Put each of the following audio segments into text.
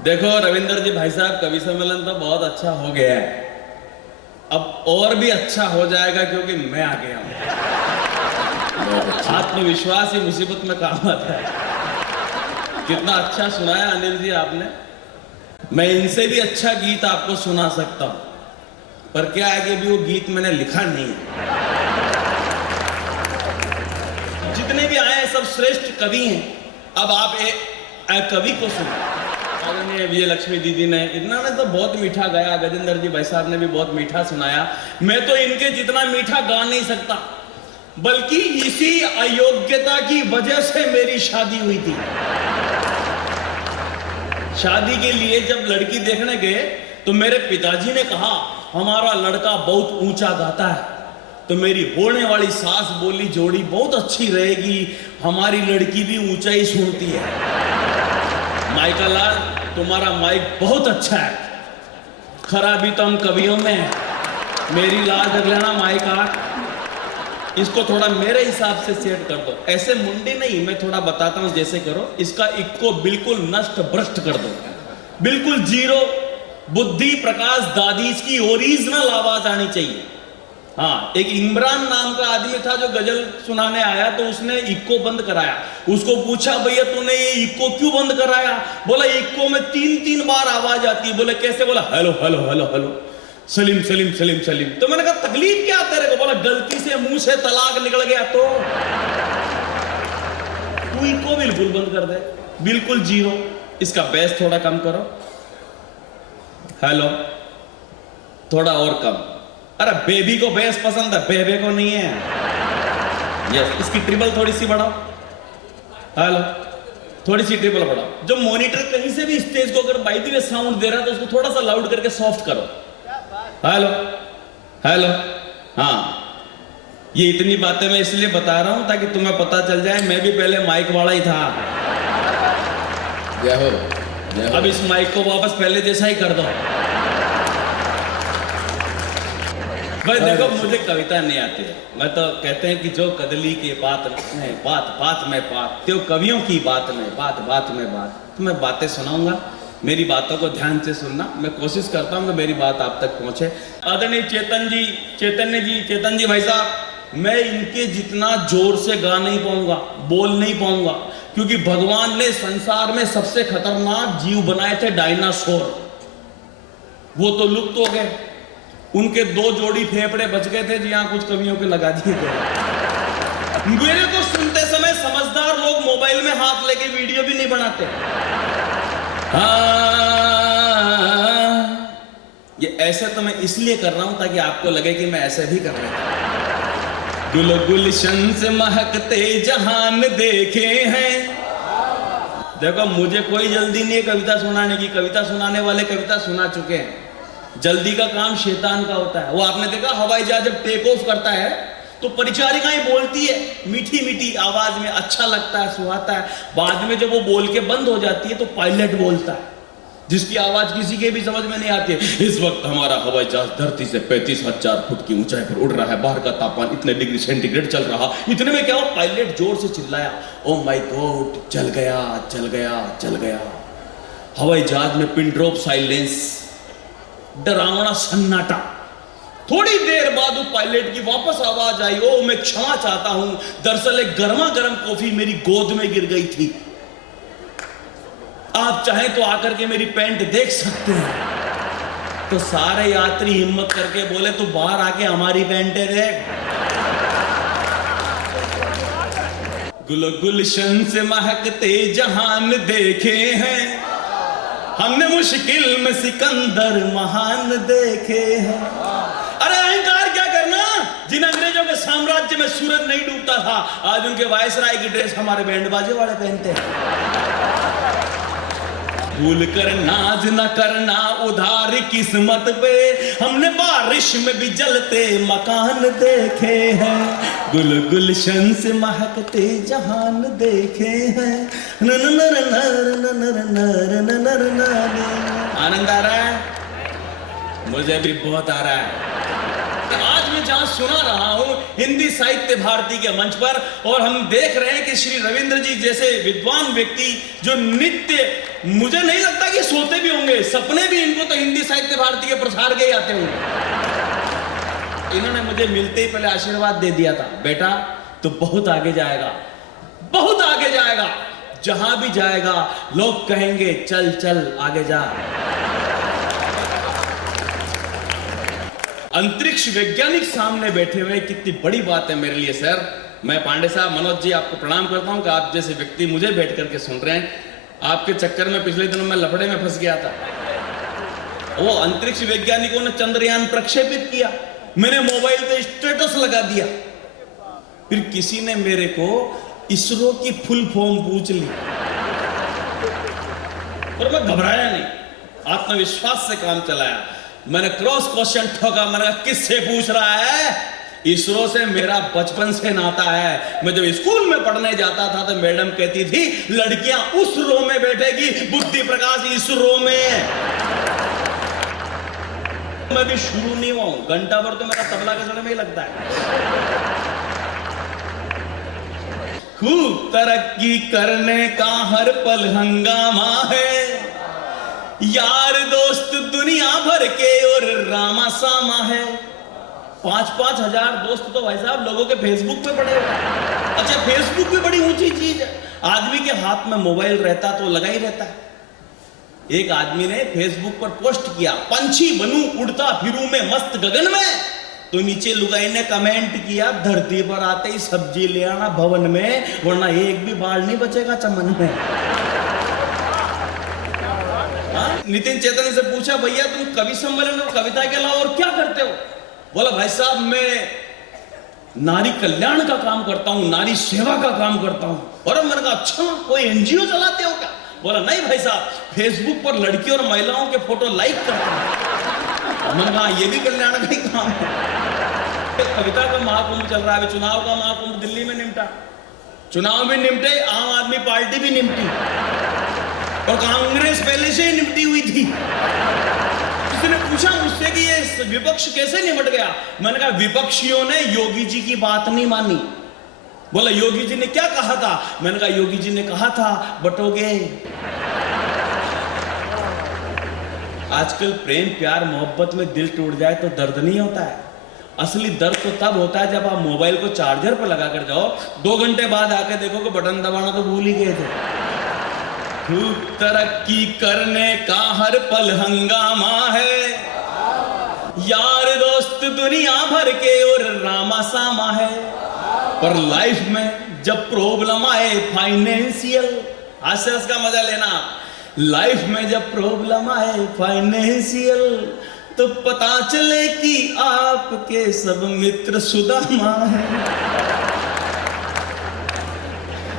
देखो रविंद्र जी भाई साहब, कवि सम्मेलन तो बहुत अच्छा हो गया है, अब और भी अच्छा हो जाएगा क्योंकि मैं आ गया हूं। आत्मविश्वास ही मुसीबत में काम आता है। कितना अच्छा सुनाया अनिल जी आपने। मैं इनसे भी अच्छा गीत आपको सुना सकता हूं, पर क्या है कि अभी वो गीत मैंने लिखा नहीं है। जितने भी आए हैं सब श्रेष्ठ कवि हैं। अब आप एक कवि को सुनो। विजय लक्ष्मी दीदी ने इतना ने तो बहुत मीठा गाया, गजेंद्र जी भाई साहब ने भी बहुत मीठा सुनाया। मैं तो इनके जितना मीठा गा नहीं सकता, बल्कि इसी अयोग्यता की वजह से मेरी शादी हुई थी। शादी के लिए जब लड़की देखने गए तो मेरे पिताजी ने कहा हमारा लड़का बहुत ऊंचा गाता है, तो मेरी होने वाली सास बोली जोड़ी बहुत अच्छी रहेगी, हमारी लड़की भी ऊंचा ही सुनती है। माइका लाल, तुम्हारा माइक बहुत अच्छा है, खराबी तो हम कवियों में है। मेरी लाल रख लेना माइका, इसको थोड़ा मेरे हिसाब से सेट कर दो। ऐसे मुंडी नहीं, मैं थोड़ा बताता हूं जैसे करो। इसका इक्को बिल्कुल नष्ट भ्रष्ट कर दो, बिल्कुल जीरो। बुद्धि प्रकाश दादीज की ओरिजिनल आवाज आनी चाहिए। हाँ, एक इमरान नाम का आदमी था जो गजल सुनाने आया, तो उसने इक्को बंद कराया। उसको पूछा भैया तूने ये इक्को क्यों बंद कराया? बोला इक्को में 3-3 बार आवाज आती है। बोले कैसे? बोला hello hello hello hello, Salim Salim Salim Salim. तो मैंने कहा तकलीफ क्या तेरे को? बोला गलती से मुंह से तलाक निकल गया तो तू इक्को बिल्कुल बंद कर दे, बिल्कुल जीरो। इसका बेस थोड़ा कम करो, हेलो थोड़ा और कम। अरे बेबी को बेस पसंद है, बेबे को नहीं है। यस, इसकी ट्रिपल थोड़ी सी बढ़ाओ, हेलो थोड़ी सी ट्रिपल बढ़ाओ। जो मॉनिटर कहीं से भी स्टेज को अगर बाई द वे साउंड दे रहा है तो उसको थोड़ा सा लाउड करके सॉफ्ट करो, हेलो हेलो। हाँ, ये इतनी बातें मैं इसलिए बता रहा हूं ताकि तुम्हें पता चल जाए मैं भी पहले माइक वाला ही था। जय हो, जय हो। अब इस माइक को वापस पहले जैसा ही कर दो। भाई देखो, मुझे कविता नहीं आती है। मैं तो कहते हैं कि जो कदली की बात नहीं, बात बात में बात, तो कवियों की बात नहीं, बात बात में बात। तो मैं बातें सुनाऊंगा, मेरी बातों को ध्यान से सुनना। मैं कोशिश करता हूं कि मेरी बात आप तक पहुंचे। आदरणीय चेतन जी भाई साहब, मैं इनके जितना जोर से गा नहीं पाऊंगा, बोल नहीं पाऊंगा, क्योंकि भगवान ने संसार में सबसे खतरनाक जीव बनाए थे डायनासोर, वो तो लुप्त हो गए। उनके 2 जोड़ी फेफड़े बच गए थे, जी हाँ, कुछ कवियों के लगा दिए गए। मेरे को सुनते समय समझदार लोग मोबाइल में हाथ लेके वीडियो भी नहीं बनाते। ये ऐसे तो मैं इसलिए कर रहा हूं ताकि आपको लगे कि मैं ऐसे भी कर रहा हूं। गुल गुलशन से महकते जहान देखे हैं। देखो, मुझे कोई जल्दी नहीं है कविता सुनाने की। कविता सुनाने वाले कविता सुना चुके हैं। जल्दी का काम शैतान का होता है। वो आपने देखा, हवाई जहाज जब टेक ऑफ करता है तो परिचारिकाएं बोलती है मीठी मीठी आवाज में, अच्छा लगता है, सुहाता है। बाद में जब वो बोल के बंद हो जाती है तो पायलट बोलता है, जिसकी आवाज किसी के भी समझ में नहीं आती है। इस वक्त हमारा हवाई जहाज धरती से 35,000 फुट की ऊंचाई पर उड़ रहा है, बाहर का तापमान इतने डिग्री सेंटीग्रेड चल रहा। इतने में क्या हो, पायलट जोर से चिल्लाया, ओ माय गॉड, जल गया जल गया जल गया। हवाई जहाज में पिन ड्रॉप साइलेंस, डरावना सन्नाटा। थोड़ी देर बाद वो पायलट की वापस आवाज आई, ओ मैं क्षमा चाहता हूं, दरअसल एक गर्मा गर्म कॉफी मेरी गोद में गिर गई थी। आप चाहें तो आकर के मेरी पैंट देख सकते हैं। तो सारे यात्री हिम्मत करके बोले तू बाहर आके हमारी पैंटें देख। गुल गुलशन से महकते जहान देखे हैं, हमने मुश्किल में सिकंदर महान देखे हैं। अरे अहंकार क्या करना, जिन अंग्रेजों के साम्राज्य में सूरज नहीं डूबता था, आज उनके वायसराय की ड्रेस हमारे बैंड बाजे वाले पहनते हैं। भूल कर नाज न करना उधार किस्मत पे, हमने बारिश में भी जलते मकान देखे हैं। गुल गुलशन से महकते जहान देखे हैं। आनंद आ रहा है? मुझे भी बहुत आ रहा है। आज मैं जहां सुना रहा हूं हिंदी साहित्य भारती के मंच पर, और हम देख रहे हैं कि श्री रविंद्र जी जैसे विद्वान व्यक्ति जो नित्य मुझे नहीं लगता कि सोते भी होंगे, सपने भी इनको तो हिंदी साहित्य भारती के प्रसार के ही आते होंगे। इन्होंने मुझे मिलते ही पहले आशीर्वाद दे दिया था, बेटा तू बहुत आगे जाएगा, बहुत आगे जाएगा, जहां भी जाएगा लोग कहेंगे चल चल आगे जा। अंतरिक्ष वैज्ञानिक सामने बैठे हुए, कितनी बड़ी बात है मेरे लिए सर। मैं पांडे साहब, मनोज जी, आपको प्रणाम करता हूं कि आप जैसे व्यक्ति मुझे बैठ करके सुन रहे हैं। आपके चक्कर में पिछले दिनों मैं लफड़े में फंस गया था। वो अंतरिक्ष वैज्ञानिकों ने चंद्रयान प्रक्षेपित किया, मैंने मोबाइल पे स्टेटस लगा दिया, फिर किसी ने मेरे को इसरो की फुल फॉर्म पूछ ली और मैं घबराया नहीं, आत्मविश्वास से काम चलाया। मैंने क्रॉस क्वेश्चन ठोका, मैंने कहा किससे पूछ रहा है? इसरो से मेरा बचपन से नाता है। मैं जब स्कूल में पढ़ने जाता था तो मैडम कहती थी लड़कियां उस रो में बैठेगी, बुद्धि प्रकाश इस रो में। मैं भी शुरू नहीं हुआ हूं, घंटा भर तो मेरा तबला के समय में ही लगता है। खूब तरक्की करने का हर पल हंगामा है, यार दोस्त दुनिया भर के और रामा सामा है। 5-5 हजार दोस्त तो भाई साहब लोगों के फेसबुक पे पड़े हुए। अच्छा, फेसबुक भी बड़ी ऊंची चीज है। आदमी के हाथ में मोबाइल रहता तो लगा ही रहता है। एक आदमी ने फेसबुक पर पोस्ट किया, पंछी बनूं उड़ता फिरूं मैं मस्त गगन में, तो नीचे लुगाई ने कमेंट किया, धरती पर आते ही सब्जी ले आना भवन में, वरना एक भी बाल नहीं बचेगा चमन में। नितिन चैतन्य से पूछा, भैया तुम कवि सम्मेलन और कविता के अलावा और क्या करते हो? बोला भाई साहब मैं नारी कल्याण का काम करता हूं, नारी सेवा का काम करता हूं। और मैंने कहा अच्छा, कोई एनजीओ चलाते हो क्या? बोला नहीं भाई साहब, फेसबुक पर लड़की और महिलाओं के फोटो लाइक करता हूं। मैंने कहा ये भी कल्याण का ही काम है। कविता का महाकुंभ चल रहा है, चुनाव का महाकुंभ दिल्ली में निपटा, चुनाव भी निपटे, आम आदमी पार्टी भी निपटी और कांग्रेस पहले से ही निपटी हुई थी। किसी ने पूछा मुझसे कि ये विपक्ष कैसे निपट गया? मैंने कहा विपक्षियों ने योगी जी की बात नहीं मानी। बोला योगी जी ने क्या कहा था? मैंने कहा योगी जी ने कहा था बटोगे। आजकल प्रेम प्यार मोहब्बत में दिल टूट जाए तो दर्द नहीं होता है, असली दर्द तो तब होता है जब आप मोबाइल को चार्जर पर लगा कर जाओ, 2 घंटे बाद आके देखो कि बटन दबाना तो भूल ही गए थे। खूब तरक्की करने का हर पल हंगामा है, यार दोस्त दुनिया भर के और रामा सामा है। पर लाइफ में जब प्रॉब्लम आए फाइनेंशियल, आश्चर्य का मजा लेना, लाइफ में जब प्रॉब्लम आए फाइनेंशियल, तो पता चले कि आपके सब मित्र सुदामा है।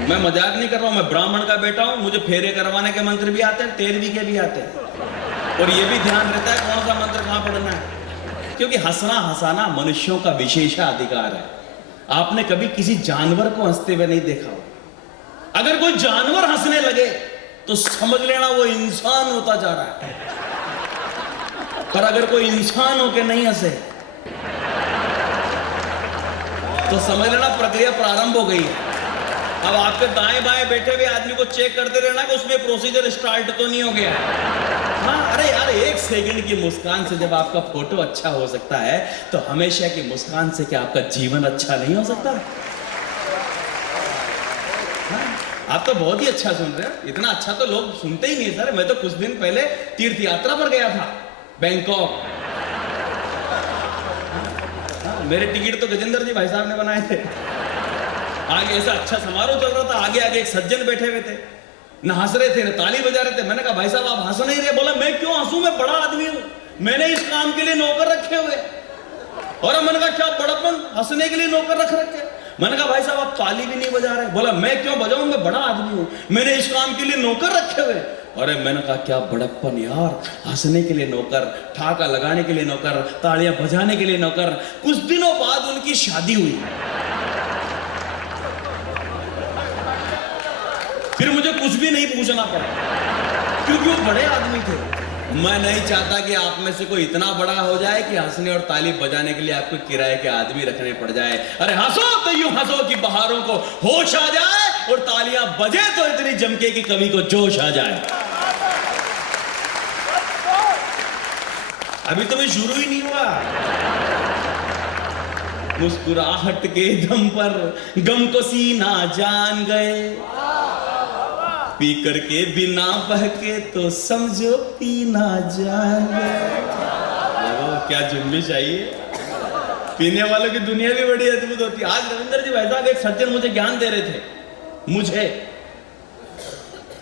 मैं मजाक नहीं कर रहा हूं, मैं ब्राह्मण का बेटा हूं, मुझे फेरे करवाने के मंत्र भी आते हैं, 13वीं के भी आते हैं, और ये भी ध्यान रहता है कौन सा मंत्र कहां पढ़ना है, क्योंकि हंसना हंसाना मनुष्यों का विशेषाधिकार है। आपने कभी किसी जानवर को हंसते हुए नहीं देखा हो? अगर कोई जानवर हंसने लगे तो समझ लेना वो इंसान होता जा रहा है, पर अगर कोई इंसान होके नहीं हंसे तो समझ लेना प्रक्रिया प्रारंभ हो गई है। अब आपके दाएं बाएं बैठे हुए आदमी को चेक करते रहना कि उसमें प्रोसीजर स्टार्ट तो नहीं हो गया। हाँ, अरे यार 1 सेकंड की मुस्कान से जब आपका फोटो अच्छा हो सकता है तो हमेशा की मुस्कान से क्या आपका जीवन अच्छा नहीं हो सकता? हाँ, आप तो बहुत ही अच्छा सुन रहे हो, इतना अच्छा तो लोग सुनते ही नहीं सर। मैं तो कुछ दिन पहले तीर्थ यात्रा पर गया था, बैंकॉक। हाँ, मेरे टिकट तो गजेंद्र जी भाई साहब ने बनाए थे। आगे ऐसा अच्छा समारोह चल रहा था, आगे आगे एक सज्जन बैठे हुए थे, न हंस रहे थे न ताली बजा रहे थे। मैंने कहा भाई साहब आप हंस नहीं रहे? बोला मैं क्यों हंसूं, मैं बड़ा आदमी हूं, मैंने इस काम के लिए नौकर रखे हुए। और मैंने कहा क्या बड़प्पन, हंसने के लिए नौकर रखे? मैंने कहा भाई साहब आप ताली भी नहीं बजा रहे। बोला मैं क्यों बजाऊं, मैं बड़ा आदमी हूं, मैंने इस काम के लिए नौकर रखे हुए। अरे मैंने कहा क्या बड़प्पन यार, हंसने के लिए नौकर, ठाका लगाने के लिए नौकर, तालियां बजाने के लिए नौकर। कुछ दिनों बाद उनकी शादी हुई, फिर मुझे कुछ भी नहीं पूछना पड़ा क्योंकि वो बड़े आदमी थे। मैं नहीं चाहता कि आप में से कोई इतना बड़ा हो जाए कि हंसने और ताली बजाने के लिए आपको किराए के आदमी रखने पड़ जाए। अरे हंसो तो यूं हंसो कि बहारों को होश आ जाए और तालियां बजे तो इतनी जमके कि कवि को जोश आ जाए। अभी तो मैं शुरू ही नहीं हुआ। मुस्कुराहट के दम पर गम को सीना जान गए, पी करके बिना बहके तो समझो पीना जान गए। क्या जुम्बिश आई है। पीने वालों की दुनिया भी बड़ी अद्भुत होती है। आज रविंद्र जी भाई साहब एक सज्जन मुझे ज्ञान दे रहे थे, मुझे,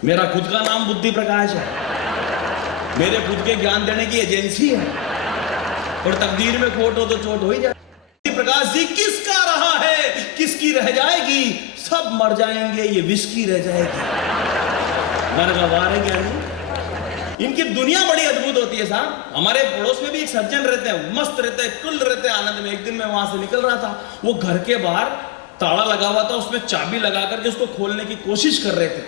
मेरा खुद का नाम बुद्धि प्रकाश है, मेरे खुद के ज्ञान देने की एजेंसी है, और तकदीर में खोट हो तो चोट हो ही जाए। बुद्धि प्रकाश जी, किसका रहा है किसकी रह जाएगी, सब मर जाएंगे ये विस्की रह जाएगी। मैंने कहा वाह रे ज्ञानी, इनकी दुनिया बड़ी अद्भुत होती है साहब। हमारे पड़ोस में भी एक सज्जन रहते हैं, मस्त रहते हैं, कुल रहते हैं आनंद में। एक दिन मैं वहां से निकल रहा था, वो घर के बाहर ताला लगा हुआ था, उसमें चाबी लगा करके उसको खोलने की कोशिश कर रहे थे,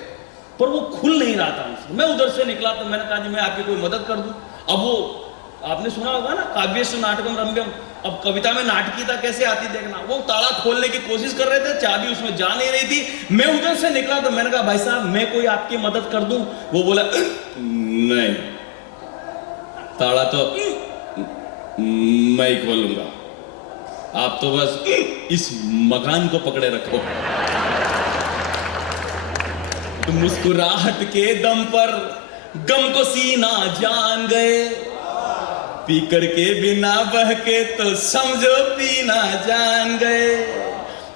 पर वो खुल नहीं रहा था उससे। मैं उधर से निकला तो मैंने कहा जी मैं आपकी कोई मदद कर दूं। अब वो आपने सुना होगा ना, काव्येषु नाटकम रम्यम, अब कविता में नाटकीयता कैसे आती देखना। वो ताला खोलने की कोशिश कर रहे थे, चाबी उसमें जा नहीं रही थी। मैं उधर से निकला तो मैंने कहा भाई साहब मैं कोई आपकी मदद कर दूं। वो बोला नहीं, ताला तो मैं ही खोलूंगा, आप तो बस इस मकान को पकड़े रखो। तो मुस्कुराहट के दम पर गम को सीना जान गए, पी करके बिना बहके तो समझो पीना जान गए।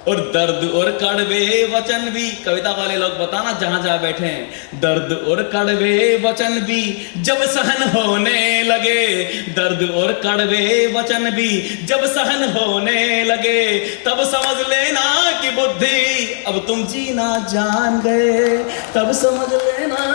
और दर्द और कड़वे वचन भी, कविता वाले लोग बताना जहां जहां बैठे हैं, दर्द और कड़वे वचन भी जब सहन होने लगे, दर्द और कड़वे वचन भी जब सहन होने लगे, तब समझ लेना कि बुद्धि अब तुम जीना जान गए, तब समझ लेना